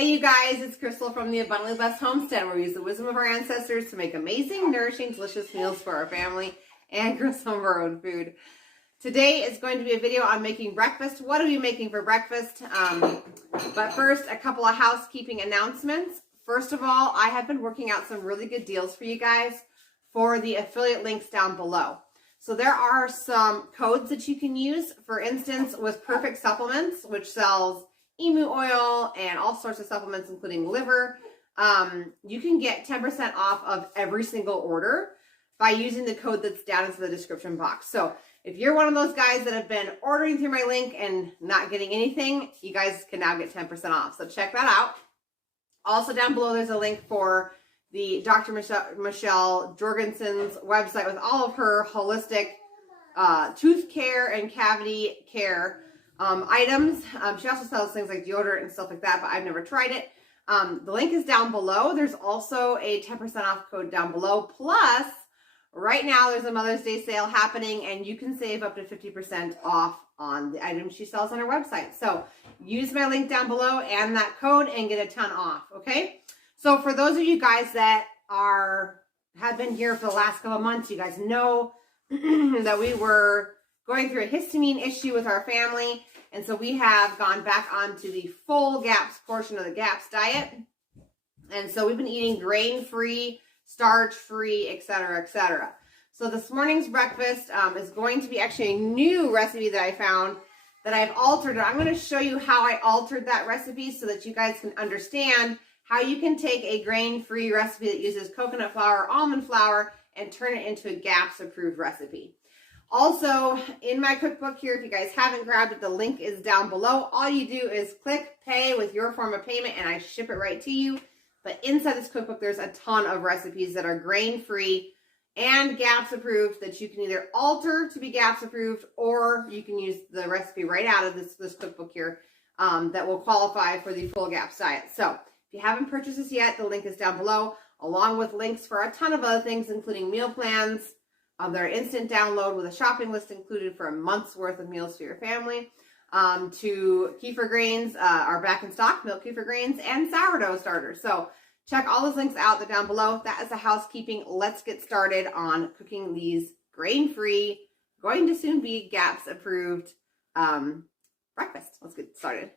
Hey you guys, it's Crystal from the Abundantly Blessed Homestead, where we use the wisdom of our ancestors to make amazing, nourishing, delicious meals for our family and grow some of our own food. Today is going to be a video on making breakfast. What are we making for breakfast? But first, a couple of housekeeping announcements. First of all, I have been working out some really good deals for you guys for the affiliate links down below. So there are some codes that you can use. For instance, with Perfect Supplements, which sells emu oil and all sorts of supplements, including liver, you can get 10% off of every single order by using the code that's down into the description box. So if you're one of those guys that have been ordering through my link and not getting anything, you guys can now get 10% off. So check that out. Also down below, there's a link for the Dr. Michelle Jorgensen's website with all of her holistic tooth care and cavity care items. She also sells things like deodorant and stuff like that, but I've never tried it. The link is down below. There's also a 10% off code down below. Plus, right now there's a Mother's Day sale happening and you can save up to 50% off on the items she sells on her website. So use my link down below and that code and get a ton off, okay? So for those of you guys that have been here for the last couple of months, you guys know that we were going through a histamine issue with our family. And so we have gone back onto the full GAPS portion of the GAPS diet. And so we've been eating grain-free, starch-free, etc., etc. So this morning's breakfast is going to be actually a new recipe that I found that I've altered. I'm going to show you how I altered that recipe so that you guys can understand how you can take a grain-free recipe that uses coconut flour, almond flour, and turn it into a GAPS-approved recipe. Also, in my cookbook here, if you guys haven't grabbed it, the link is down below. All you do is click pay with your form of payment and I ship it right to you. But inside this cookbook, there's a ton of recipes that are grain-free and GAPS approved that you can either alter to be GAPS approved or you can use the recipe right out of this cookbook here that will qualify for the full GAPS diet. So if you haven't purchased this yet, the link is down below, along with links for a ton of other things, including meal plans. They're instant download with a shopping list included for a month's worth of meals for your family. To kefir grains are back in stock, milk kefir grains, and sourdough starters. So check all those links out. They're down below. That is the housekeeping. Let's get started on cooking these grain-free, going to soon be GAPS-approved breakfast. Let's get started.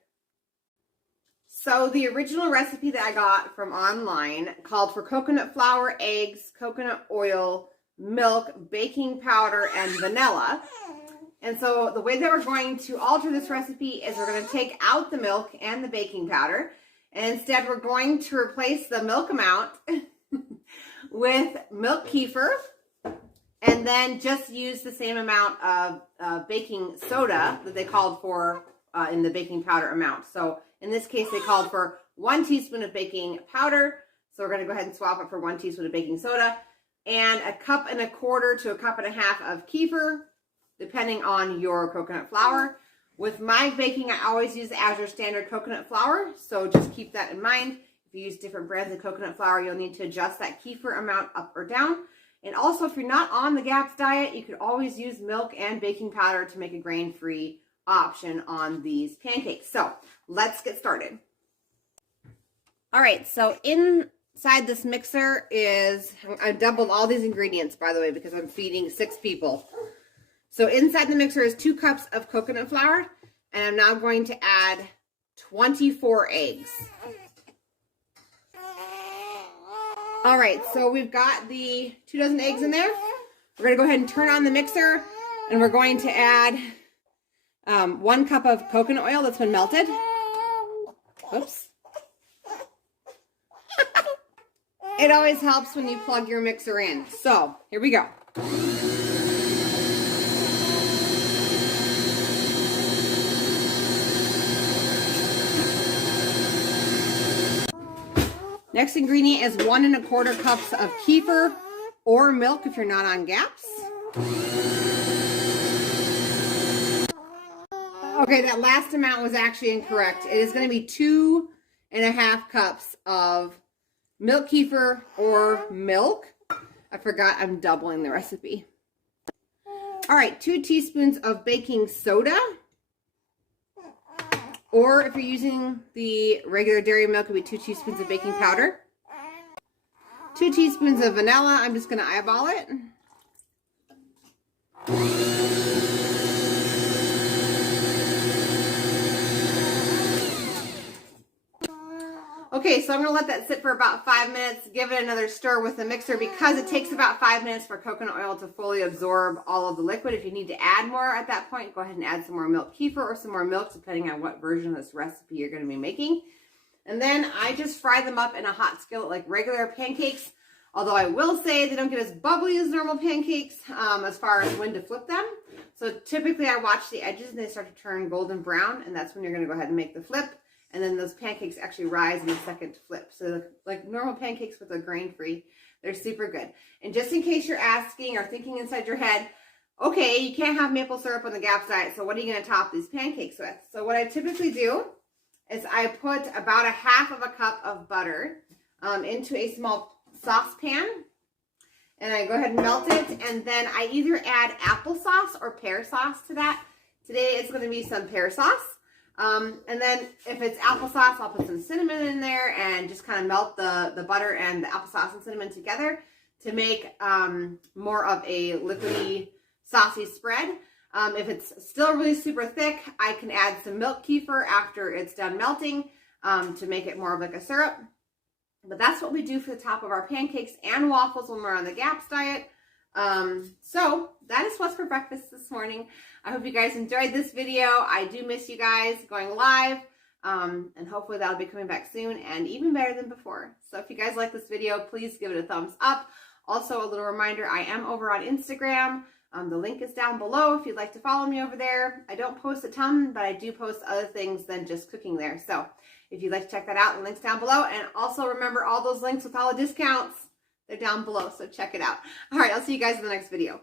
So the original recipe that I got from online called for coconut flour, eggs, coconut oil, milk, baking powder, and vanilla. And so the way that we're going to alter this recipe is we're going to take out the milk and the baking powder, and instead we're going to replace the milk amount with milk kefir, and then just use the same amount of baking soda that they called for in the baking powder amount. So in this case, they called for 1 teaspoon of baking powder. So we're going to go ahead and swap it for 1 teaspoon of baking soda and 1.25 cups to 1.5 cups of kefir, depending on your coconut flour. With my baking, I always use Azure Standard coconut flour, so just keep that in mind. If you use different brands of coconut flour, you'll need to adjust that kefir amount up or down. And also, if you're not on the GAPS diet, you could always use milk and baking powder to make a grain-free option on these pancakes. So let's get started. All right, so inside this mixer I doubled all these ingredients, by the way, because I'm feeding 6 people. So inside the mixer is 2 cups of coconut flour, and I'm now going to add 24 eggs. All right, so we've got the 2 dozen eggs in there. We're going to go ahead and turn on the mixer, and we're going to add 1 cup of coconut oil that's been melted. Oops. It always helps when you plug your mixer in. So here we go. Next ingredient is 1.25 cups of kefir or milk if you're not on GAPS. Okay, that last amount was actually incorrect. It is going to be 2.5 cups of milk kefir or milk. I forgot I'm doubling the recipe. All right, 2 teaspoons of baking soda. Or if you're using the regular dairy milk, it would be 2 teaspoons of baking powder, 2 teaspoons of vanilla. I'm just going to eyeball it. Okay, so I'm going to let that sit for about 5 minutes, give it another stir with the mixer because it takes about 5 minutes for coconut oil to fully absorb all of the liquid. If you need to add more at that point, go ahead and add some more milk kefir or some more milk, depending on what version of this recipe you're going to be making. And then I just fry them up in a hot skillet like regular pancakes, although I will say they don't get as bubbly as normal pancakes as far as when to flip them. So typically I watch the edges and they start to turn golden brown, and that's when you're going to go ahead and make the flip. And then those pancakes actually rise in the second flip. So like normal pancakes with a grain-free, they're super good. And just in case you're asking or thinking inside your head, okay, you can't have maple syrup on the GAPS diet, so what are you going to top these pancakes with? So what I typically do is I put about 1/2 cup of butter into a small saucepan. And I go ahead and melt it. And then I either add applesauce or pear sauce to that. Today it's going to be some pear sauce. And then if it's applesauce, I'll put some cinnamon in there and just kind of melt the butter and the applesauce and cinnamon together to make more of a liquidy, saucy spread. If it's still really super thick, I can add some milk kefir after it's done melting to make it more of like a syrup. But that's what we do for the top of our pancakes and waffles when we're on the GAPS diet. So that is what's for breakfast this morning. I hope you guys enjoyed this video. I do miss you guys going live, and hopefully that'll be coming back soon and even better than before. So if you guys like this video, please give it a thumbs up. Also, a little reminder, I am over on Instagram. The link is down below if you'd like to follow me over there. I don't post a ton, but I do post other things than just cooking there. So if you'd like to check that out, the link's down below. And also remember, all those links with all the discounts, they're down below, so check it out. All right, I'll see you guys in the next video.